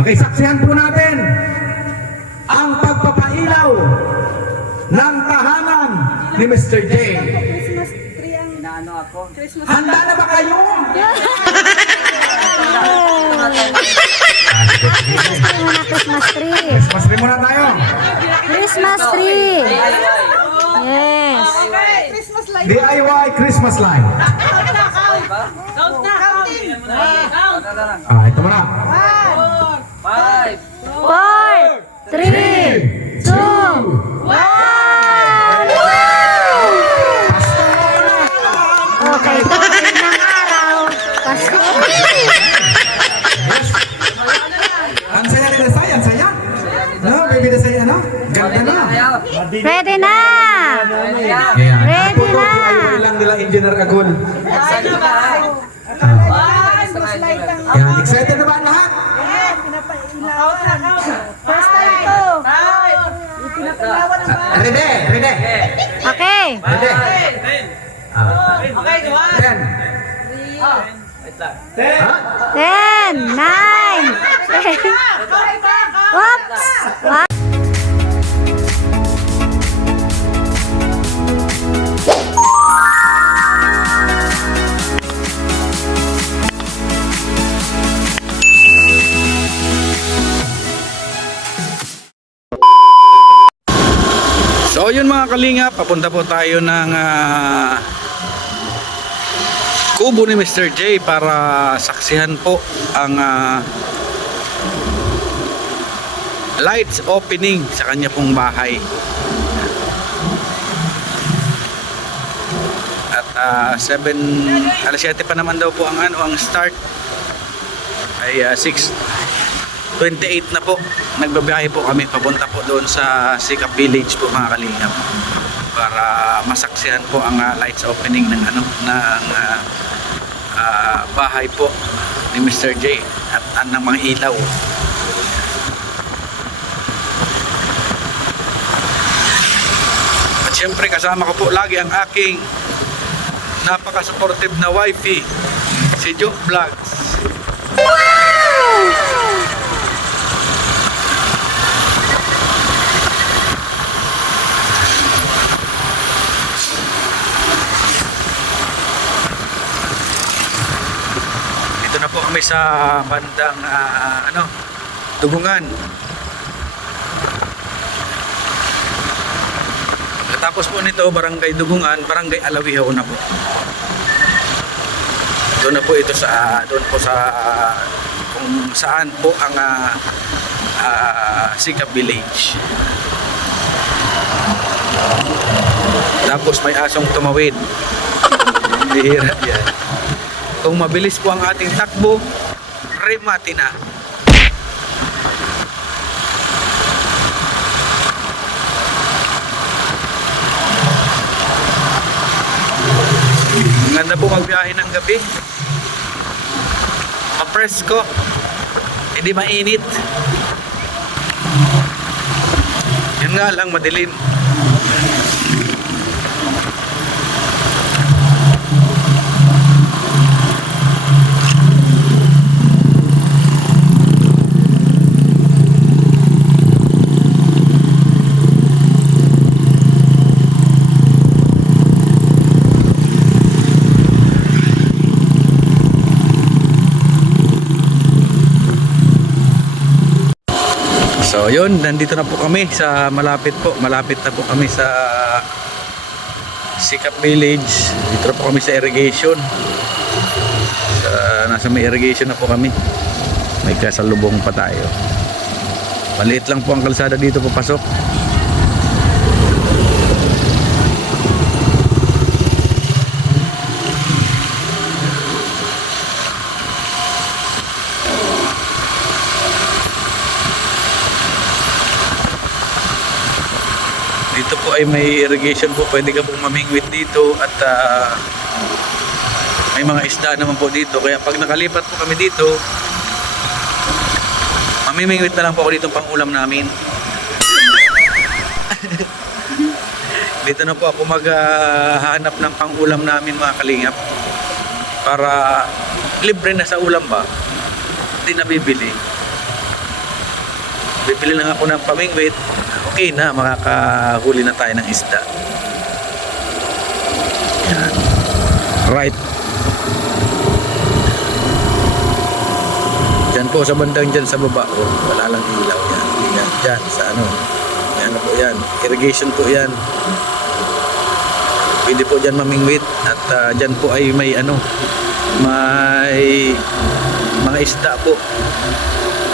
Okay, saksihan po natin ang pagpapailaw ng tahanan ni Mr. J. Christmas tree ang Inaano ako. Christmas Handa na ba kayo? Christmas tree. Christmas tree muna tayo. Christmas tree. Yes. Christmas light. DIY Christmas light. Count na. Counting. Ito muna. 5, 4, 3, 2, 1. Okay, tuloy ng araw. Pasko. Ang saya ni Desay, ang saya. No, baby Desay, ano? Ganda na. Ready na. Ayan. Ready na. DIY lang nila Engineer Agul. Christmas light ang Ayan, excited na ba ang lahat? pinapailawan. First time to. Pinapailawan ng bahay. Ready, ready. Okay. Ready. Okay, Juan. 10. Wait lang. 10, 9, 10. Oops. So yun mga kalinga, papunta po tayo ng kubo ni Mr. J para saksihan po ang lights opening sa kanya pong bahay. At alas 7 pa naman daw po ang ang start ay 6:28 na po. Nagbabiyahe po kami papunta po doon sa Sikap Village po mga kalingap para masaksihan po ang lights opening ng bahay po ni Mr. J at ng mga ilaw. At syempre kasama ko po lagi ang aking napaka-supportive na wifey, si Jo Vlogs. Dito na po kami sa bandang Dugungan. Tapos po nito, Barangay Dugungan, Barangay Alawihaw na po. Doon na po ito doon po sa kung saan po ang Sikap Village. Tapos may asong tumawid. Bihira yan. Kung mabilis po ang ating takbo, remati na. Ang ganda po magbiyahe ng gabi. Mapresko. Hindi mainit. Yun nga lang, madilim. So yun, nandito na po kami sa malapit na po kami sa Sikap Village. Dito na po kami sa irrigation. Nasa may irrigation na po kami. May kasalubong pa tayo. Maliit lang po ang kalsada dito papasok. Dito po ay may irrigation po, pwede ka pong mamingwit dito at may mga isda naman po dito, kaya pag nakalipat po kami dito, mamimingwit na lang po ako dito pang ulam namin. Dito na po ako maghahanap ng pang ulam namin mga kalingap para libre na sa ulam ba, hindi na bibili. bibili lang ako ng pamingwit, okay na, makakahuli na tayo ng isda. Yan. Right. Diyan po sa bandang dyan sa baba, oh, wala lang ilaw yan. Yan, dyan sa ano. Yan po yan. Irrigation po yan. Pwede po dyan mamingwit at dyan po ay may ano, may mga isda po.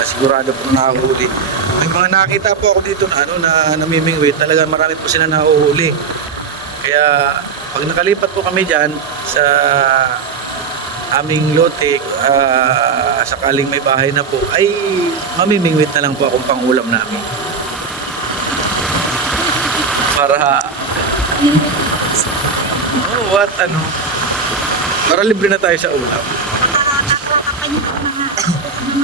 Sigurado po nakahuli. May mga nakita po ako dito na ano na namimingwit, talaga marami po sila nahuhuli. Kaya pag nakalipat po kami diyan sa aming lote, sakaling may bahay na po, ay mamimingwit na lang po akong pangulam namin. Para what ano? Para libre na tayo sa ulam. Nakakuha ka pa niyo mga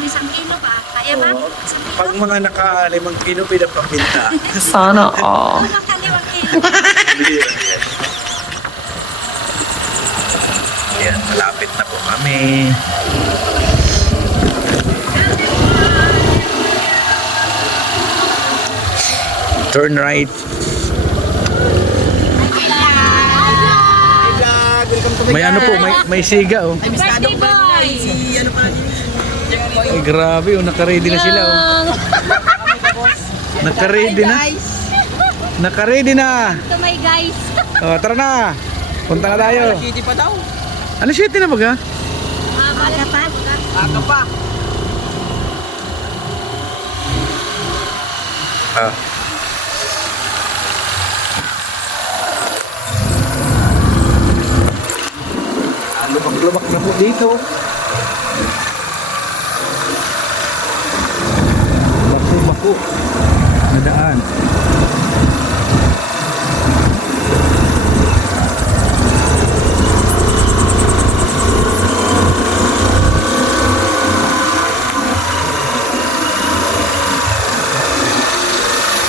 isang kilo ba? Kaya ba? Oo. Pag mga naka 5 kilo, pinapabinta. Sana all. Makaliwang kilo. Ayan, malapit na po kami. Turn right. May ano po, may siga oh. Birthday boy! Ay, grabe oh, naka-ready na sila oh. Naka-ready na. Naka-ready na. Ito may guys. Oh, tara na. Punta na tayo. City pa daw. Alas 7 na baga? Aga pa. Aga pa. Ah. Lubak-lubak na po dito. Bako-bako na daan.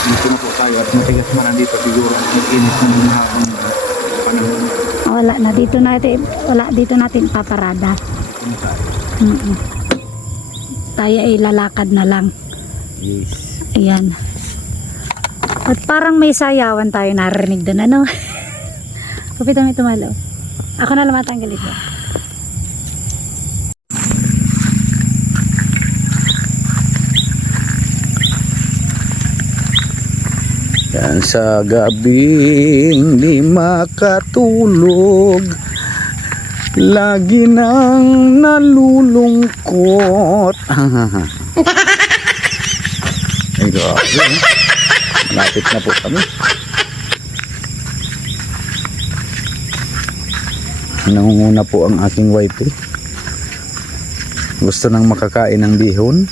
Dito na po tayo at matigas man nandito siguro mag-init ng hapon panahon. Wala dito natin paparada. Tayo ay lalakad na lang. Yes. Ayan. At parang may sayawan tayo narinig doon, ano? Kapitan mo tumalo. Ako na lang matanggal ito. Yan sa gabing di makatulog, lagi nang nalulungkot. Ay, grabe. Malapit na po kami. Nangunguna po ang aking wife. Gusto nang makakain ng bihon.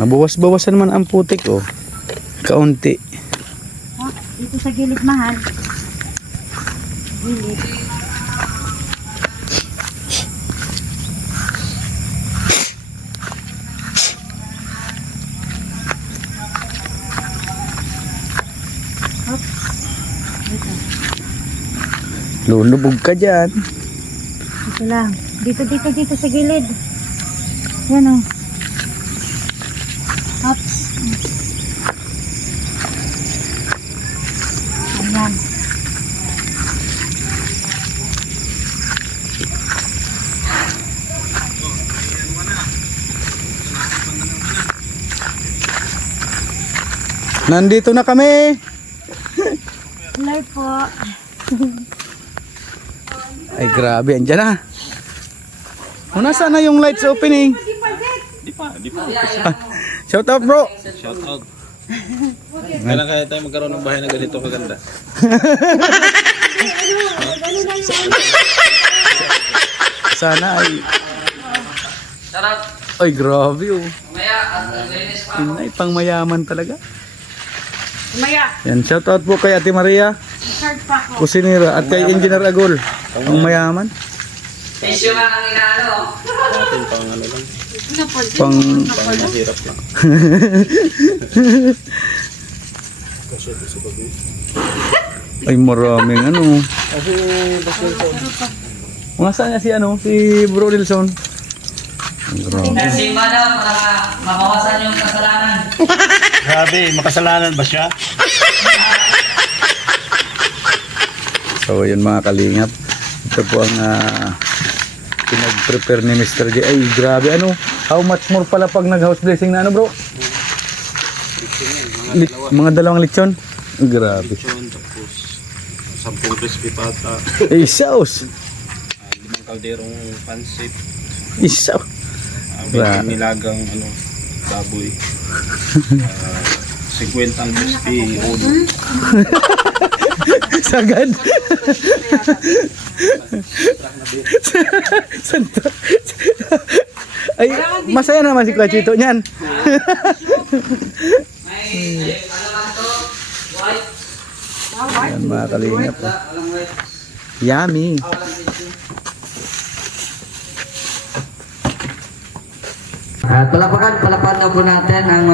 Nabawas-bawasan man ang putik oh. Kaunti. Dito sa gilid, mahal. Gilid. Lulubog ka dyan. Dito lang. Dito sa gilid. Yan o. Hops. Ayan. Nandito na kami. Hello po. Ay grabe, andyan na. O, nasaan na yung lights opening? Di pa. Shout out bro. Shout out. Kailan kaya tayo magkaroon ng bahay na ganito kaganda? Sana ay... Ay grabe oh. Inay, pang mayaman talaga. Yan, shout out po kay Ate Maria Kusinira at kay Engineer Agol. Pang mayaman. Tissue nga ang inaano. Atin pang ano lang. Pang... Pang mahirap lang. Ay, maraming ano. Mga saan niya si ano? Si Bro Wilson. Grabe. Simba daw para mabawasan yung kasalanan. Grabe, makasalanan ba siya? So yun mga kalingap, ito po ang pinag-prepare ni Mr. J. Ay grabe ano, how much more pala pag nag-house blessing na ano bro? Mga dalawang lechon? Grabe. Tapos 10 crispy pata. Isaos! 5 kalderong pansit. Isaw! May nilagang ano, baboy. 50 ang crispy ulo. Sagad! Santo. Ay, masaya naman si Klachito niyan. May ano lang to? White. Yan mga kalingap. Walang white. Yummy! Walang tissue. At palapakan na po natin ang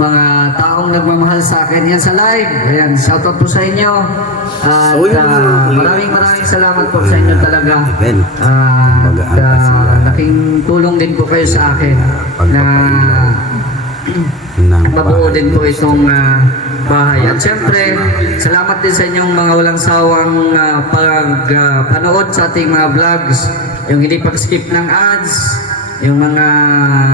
mga taong nagmamahal sa akin yan sa live. Ayan, shoutout po sa inyo. At maraming salamat po sa inyo talaga. Laking tulong din po kayo sa akin na mabuo din po itong bahay. At syempre, salamat din sa inyong mga walang sawang panood sa ating mga vlogs. Yung hindi pag-skip ng ads, yung mga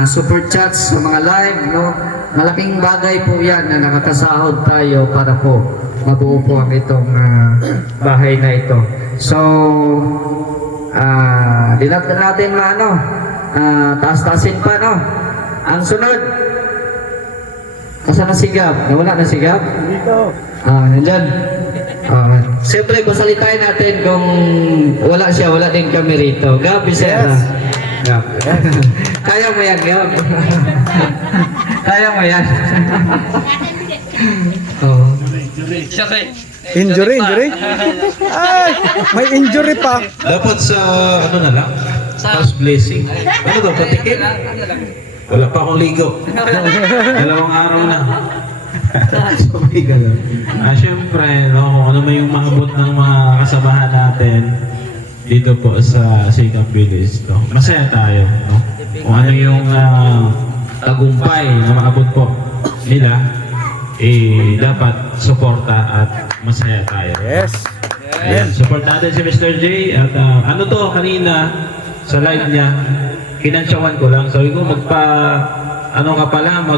super chats sa mga live, no? Malaking bagay po yan na nakakasahod tayo para po mabuo po ang itong bahay na ito. So, di natin taas-taasin pa, no? Ang sunod, kasama sigap? Nawala na sigap? Dito. Nandyan. Siyempre, pasalitain natin kung wala siya, wala din kami rito. Gabi siya. Yes. Kaya mo yan, Gab. Kaya mo yan. Oh. Injury? Ay, may injury pa. Dapat sa ano na lang? House blessing. Ano daw, patikin? Wala pa akong ligo. 2 araw na. So, may ganun. Siyempre, no, kung ano may yung maabot ng mga kasamahan natin dito po sa Sikap Village, no? Masaya tayo, no? Kung ano yung tagumpay na maabot po nila, dapat suporta at masaya tayo. Yes. Ayan, support natin si Mr. J. At ano to, kanina sa live niya, kinansyawan ko lang. Sabi ko, ano ka pala,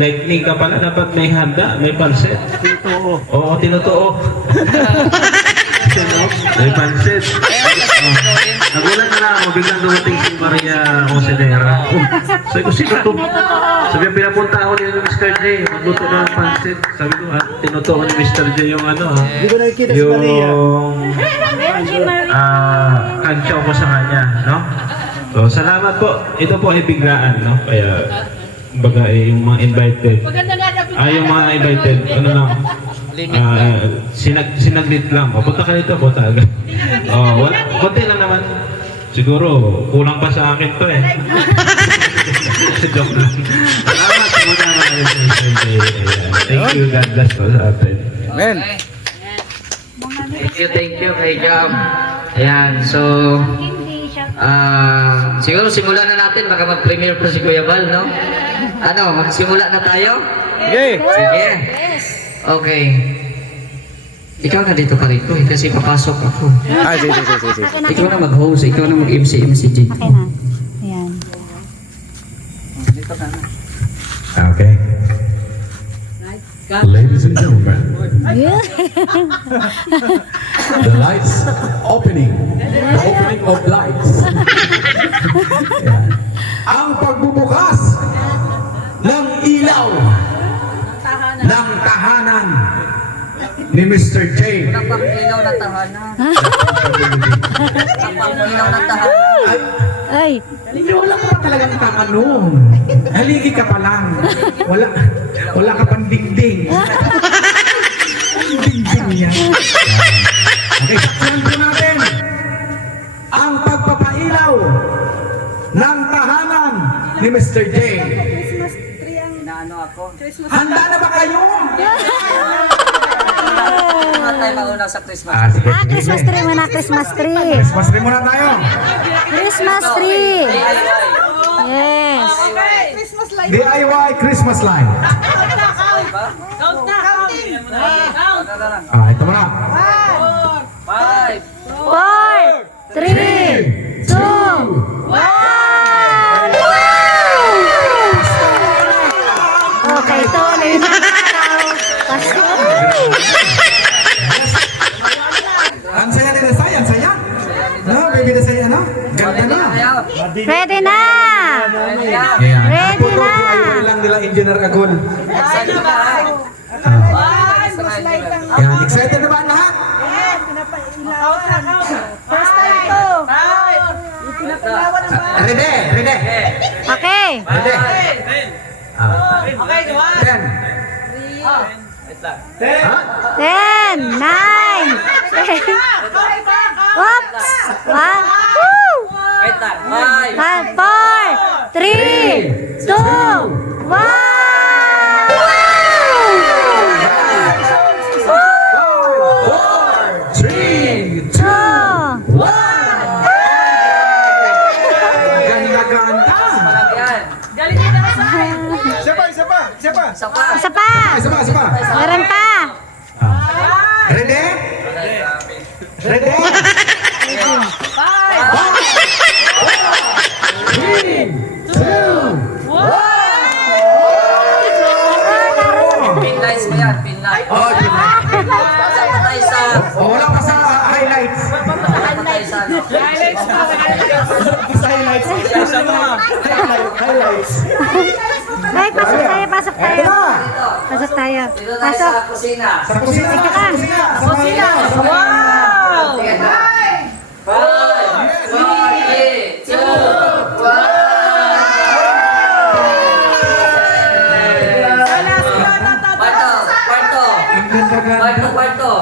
lightning ka pala, dapat may handa, may pansit. Tinutuo. Oo, tinutuo. May pansit. Nagulat na lang ako, biglang dumating si Maria Josenera. Sabi ko, sino to? Sabi ko, pinapunta ako dito ni Mr. J, magluto na ng pansit. Sabi ko, tinutuo ni Mr. J yung Hindi ko nakikita si Maria. Kansyaw ko sa kanya, no? So, salamat po. Ito po ay biglaan, no? Kaya, baga, yung mga invited. Yung mga invited, ano lang, sinaglit lang. Punta ka dito, punta agad. Konti lang naman. Siguro, kulang pa sa akin to eh. Joke lang. Salamat sa mga naman. Thank you, God bless po sa atin. Amen. Thank you kay Gab. Ayan, so siguro simulan na natin, baka mag-premiere pa si Kuya Val, no? Ano, magsimula na tayo? Okay. Sige. Okay. Ikaw na dito ka rito kasi papasok ako. Sige. Ikaw na mag-host, ikaw na mag-MC G. Okay na. Ayan. Okay. Ladies and gentlemen, the lights opening. The opening of lights. Yan. Ang pagbubukas ng ilaw ng tahanan ni Mr. J. Napang-ilaw na tahanan. Napang-ilaw na tahanan. Ay, Hindi, wala ka pa talagang tatanong. Haligi ka pa lang. Wala ka pang dingding. Dingding niya. Okay, saksihan po natin ng tahanan ni Mr. J. Inaano ako. Handa na ba kayo? Muna tayo mauna sa Christmas. Sige, Christmas tree muna, Christmas tree. Christmas tree muna tayo. Christmas tree. Yes. DIY Christmas light. Ito muna. 5, 4, 3, 2, 1. Okay, tuloy na araw. Pasko. Ang saya ni Desay, ang saya. No, baby Desay, ano? Ganda na. Ready na. Ayan. Ready na. DIY lang nila Engineer Agol. excited na. Ayan, excited na ba ang lahat? Ready, ready. Okay. Ready. Ten. 10, 9, 10. Whoops. 1, woo. Wait lang. 5, 4, 3, 2, 1. Three, two, ganda-ganda. yan. Isa pa. Isa pa. Isa pa. Isa pa. Meron pa. Ready? Ready? Three, two, Pin lights mo yan. Pin lights. oh, di ba? Saan tayo sa... Oh, wala pa sa highlights. Saan tayo sa... Sa highlights. Highlights. Ay, pasok tayo, pasok tayo. Pasok tayo. Dito tayo Pasok. sa kusina. Sa kusina. Sa kusina. Wow! 5, 4, 3, 2, 1. Kwarto.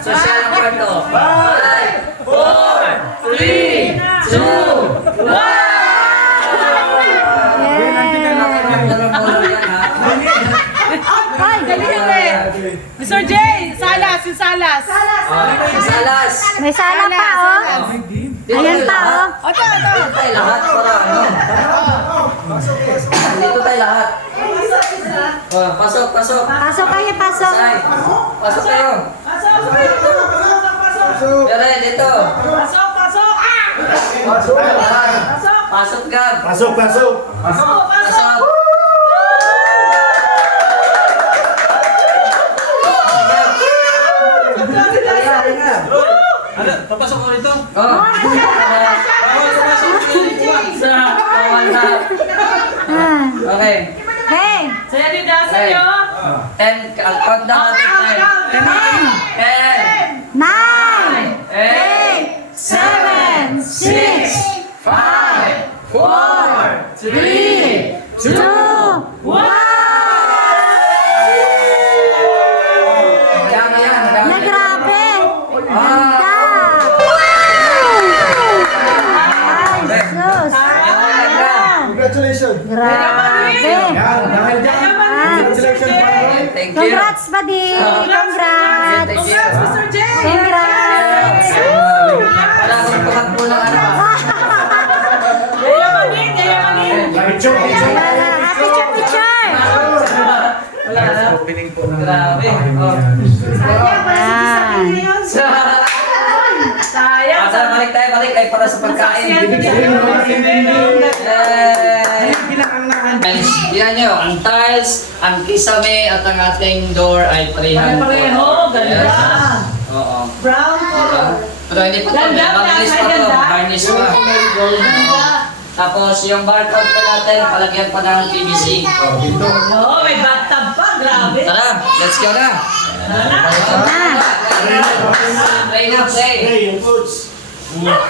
Social ang kwarto. 5, 4, 3, 2, 1. Ay, Mr. J, salas, yung salas. Salas. may sala pa, oh. Ayan pa, oh. Dito tayo lahat para ano. Dito tayo lahat. Oh, pasok. Pasok kayo, pasok. Say. Pasok kayo. Yare, dito. Pasok Gab. Pasok. Papasok ko rito. Oh. Bawal na. Ah. Okay. Hey, Saya din na sa'yo. 10, count down natin. 10, 9, 8, 7, 6, 5, 4, 3, 2, 1. Na grabe. Ganda. Ay, sus. Congratulations. Grabe. Dahil dyan. Congratulations, Panginoon. Thank you. Congrats, buddy. Congrats. Thank you. Mr. J. Congrats. Wala akong tumakbo ng ano. Yayamanin. Picture. Picture, picture. Wala na. Opening po ng Grabe. Oh. Yan. Sayang. Balik tayo para sa pagkain. Guys, yan nyo, ang tiles, ang kisame at ang ating door ay parehan po. Pareho, ganda. Yes. Oo. Brown Diba? Pero hindi pa ito, Ganda, varnish pa ito, ganda. varnish pa. Tapos yung barcode pa natin, palagyan pa ng PVC. Oh, may bathtub pa. Grabe. Tara, let's go na. Play na, play.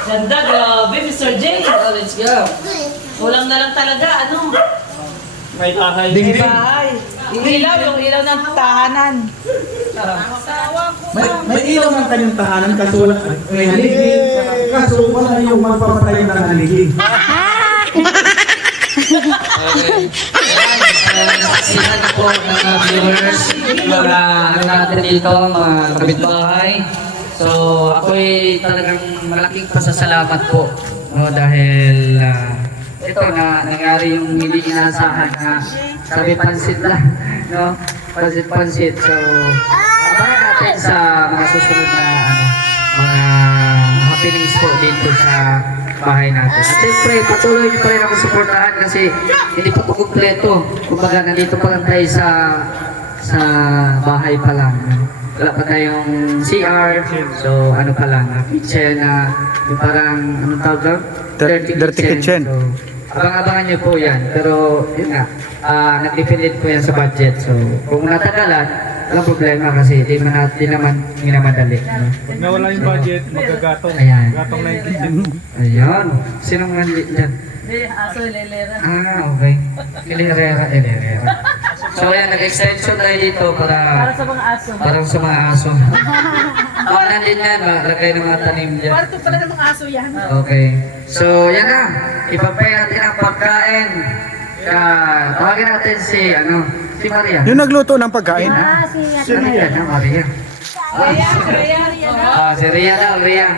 Ganda, grabe, Mr. J. Oh, let's go. Kulang na lang talaga, ano? May bahay. Ding-ding. Bahay. Yung ilaw ng tahanan. May ilaw ng kanyang tahanan kaso wala may haligi. Kaso wala yung magpapatay ng haligi. po ng mga viewers, mga ano natin dito, mga kapitbahay. So ako'y talagang malaking pasasalamat po, no, dahil ito na nangyari yung hindi inaasahan na sabi pansit lang, no? Pansit. So abangan natin sa mga susunod na mga happenings po dito sa bahay natin. At siyempre, patuloy niyo pa rin ako suportahan kasi hindi pa po kumpleto. Kumbaga, nandito pa lang tayo sa bahay pa lang. Wala pa tayong CR, so ano pa lang, kitchen na yung parang, anong tawag doon? Dirty kitchen. So, abang-abangan niyo po yan. Pero, yun nga, nag-dependent po yan sa budget. So, kung natagalan, walang problema kasi di naman minamadali. No? Pag nawala yung budget, magagatong. Ayan. Gatong na yung kitchen. Ayun. Sinong nandito dyan? Aso, lelera. Okay. Elera. So ayan, nag-extension tayo dito Para sa mga aso. para sa mga aso. Kung nandito yan, lagay ng mga tanim dyan. Parto pala ng mga aso yan. Okay. So yan na. Ipapay natin ang pagkain. Tawagin natin si Maria. Yung nagluto ng pagkain. Si Maria na, Maria. Si Ria na, Ria.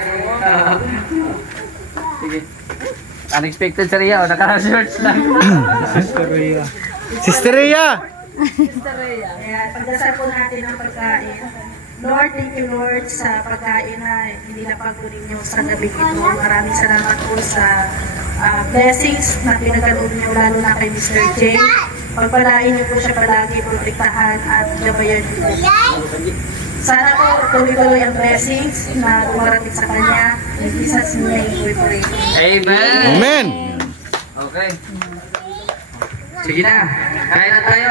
Sige. Unexpected si Ria, naka-shorts lang. Sister Rhea! Kaya pagdasal po natin ang pagkain. Lord, thank you Lord sa pagkain na hindi napagdurin niyo sa gabi ito. Maraming salamat po sa blessings na pinagkaloob niyo lalo na kay Mr. J. Pagpalain niyo po siya palagi, protektahan at gabayan niyo po. Sana po tuloy-tuloy ang blessings na dumarating sa kanya. In Jesus' name we pray. Amen! Amen! Okay. Sige na, kain na tayo.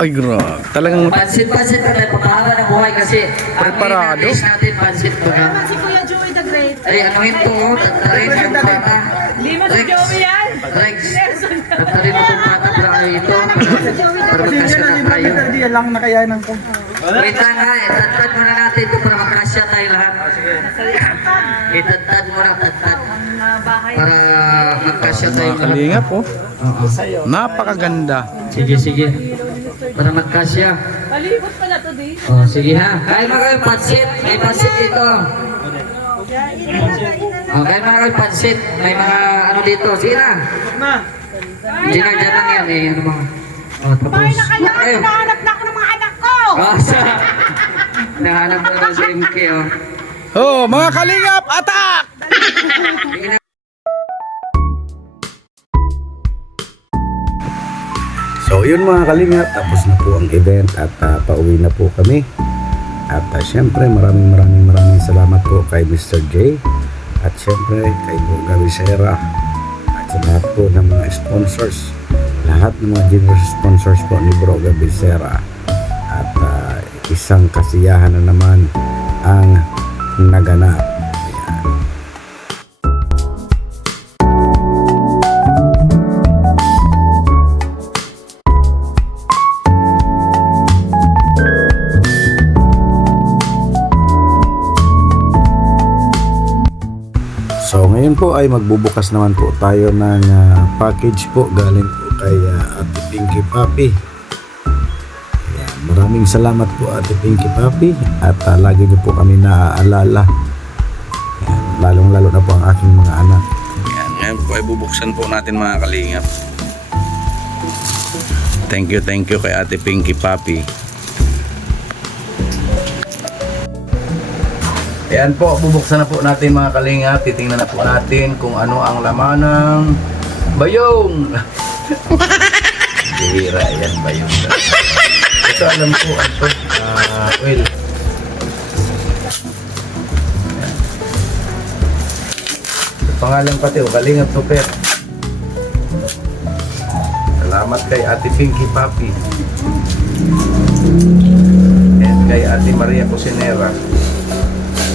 Ay, grabe. Talagang Pansit na tayo, pagkahaba ng buhay kasi Preparado. ang natin pansit ba na? Si Kuya Joey the Great. Ay, ano ito? Tatarin yung bata. Lima si Joey yan. Rex, tatarin mo itong bata para kayo ito. Para magkasya na tayo. Yan lang nakayanan ko. Wait lang ha, itatad muna natin ito para magkasya tayo lahat. Itatad muna, tatad. Para magkasya tayo mga kalinga po. Oo. Napakaganda. Sige. Para magkasya. Palibot pala to, di. Oh, sige ha. Kain mga kayo pansit. May pansit dito. Oh, kain mga kayo pansit. May mga ano dito. Sige na. Hindi na dyan lang yan eh. Ano mga. Oh, tapos. Kumain na kayo. Ayun. Hinahanap na ako ng mga anak ko. Oh, nahanap ko na sa MK oh. Oh, mga kalingap, atak! Sige na. So yun mga kalingap, tapos na po ang event at pauwi na po kami. At syempre maraming salamat po kay Mr. J. At syempre kay Bro Gabisera. At sa lahat po ng mga sponsors. Lahat ng mga generous sponsors po ni Bro Gabisera. At isang kasiyahan na naman ang naganap. Ayan. So ngayon po ay magbubukas naman po tayo ng package po galing po kay Ate Pinky Papi. Ayan, maraming salamat po Ate Pinky Papi at lagi niyo po kami naaalala. Ayan, lalong-lalo na po ang aking mga anak. Ayan, ngayon po ay bubuksan po natin mga kalingap. Thank you kay Ate Pinky Papi. Ayan po, bubuksan na po natin mga kalingap. Titingnan na po natin kung ano ang laman ng bayong. Bihira, ayan bayong. Ito alam ko, ito, oil. Ayan. Ito pangalan pati, Kalingap Super. Salamat kay Ate Pinky Papi. And kay Ate Maria Cusinera.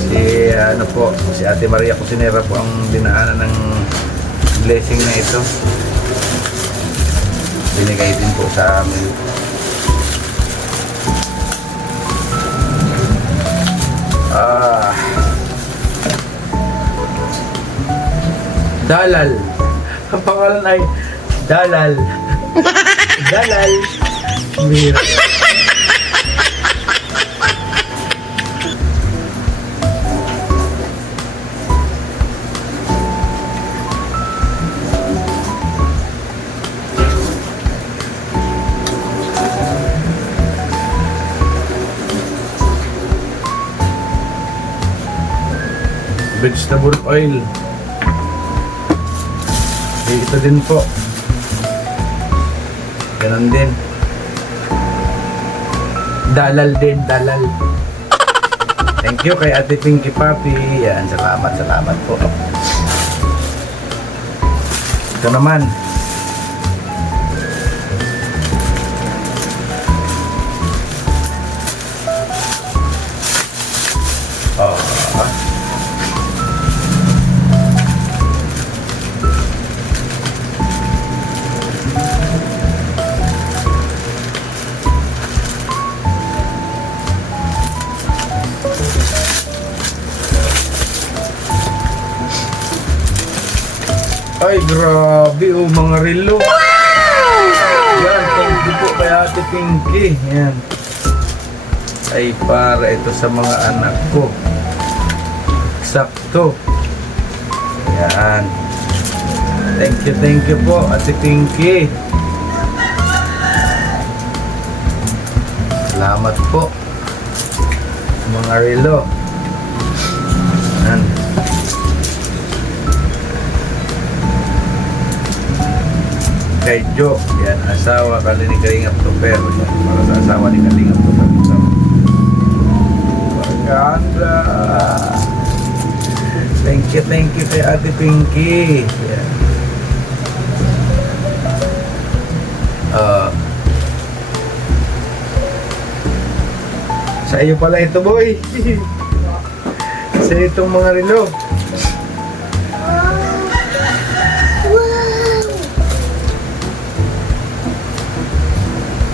Si Ate Maria Cusinera po ang dinaanan ng blessing na ito. Binigay din po sa amin. Dalal. Ang pangalan ay Dalal. Dalal. Mira. Vegetable oil. Ito din po. Ganun din. Dalal din, dalal. Thank you kay Ate Pinky Papi. Yan, salamat po. Ito naman. Ay, grabe mga relo. Yan, thank you po kay Ate Pinky. Yan. Ay, para ito sa mga anak ko. Sakto. Yan. Thank you po Ate Pinky. Salamat po. Mga relo. Yan. Kay Jo, yan, asawa kali ni Kalingap Tupero, yan, para sa asawa ni Kalingap Tupero. Maganda. Thank you kay Ate Pinky. Yan. Sa iyo pala ito, boy. Sa itong mga relo.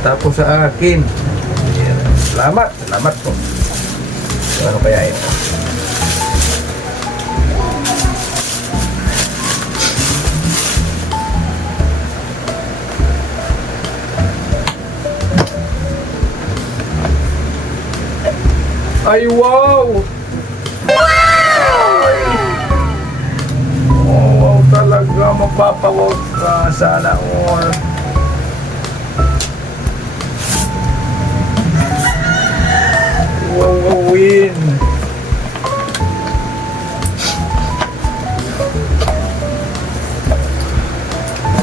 Tapos sa akin. Ayan. Salamat po. So, ano kaya ito? Ay, wow! Wow, talaga mapapawag ka. Sana all. Win.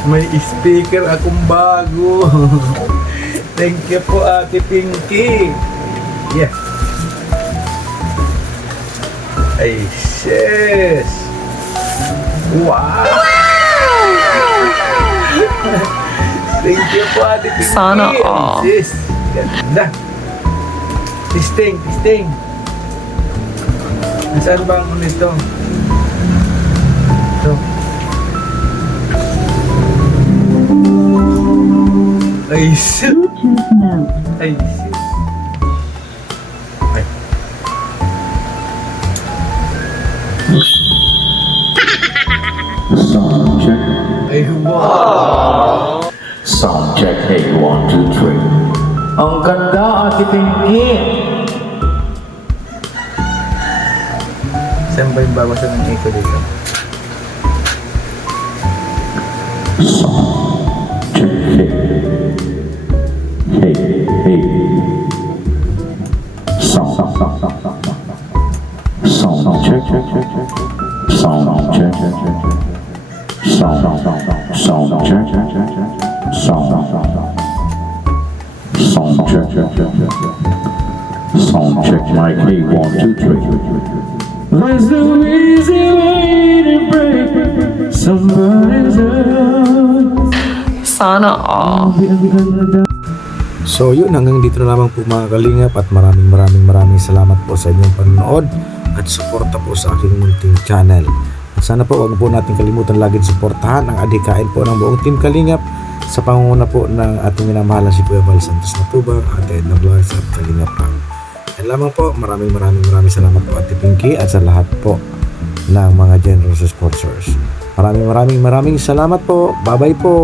May speaker akong bago. Thank you po Ate Pinky. Yeah. Ay, sis. Wow. Thank you po Ate Pinky. Sana all. Sis. Ganda. Tisting. Saan ba ang nito? Ito. Ay, shit. Ay, shit. Ay. Sound check. Ay, wow. Sound check. Hey, 1, 2, 3. Ang ganda, Ate Pinky. Saan ba yung bawasan ng echo dito? Sound check. Hey. Sound check. Sound check. Sound check. Mic. Hey, 1, 2, 3. There's no easy way to break somebody's heart. Sana all. So yun, hanggang dito na lamang po mga kalingap at maraming salamat po sa inyong panonood at suporta po sa aking munting channel. At sana po wag po natin kalimutan laging suportahan ang adhikain po ng buong Team Kalingap sa pangunguna po ng ating minamahal na si Kuya Val Santos Matubang, Ate Edna Vlogs at Kalingap Pang. Yan lamang po, maraming salamat po Ate Pinky at sa lahat po ng mga generous sponsors. Maraming salamat po. Bye-bye po.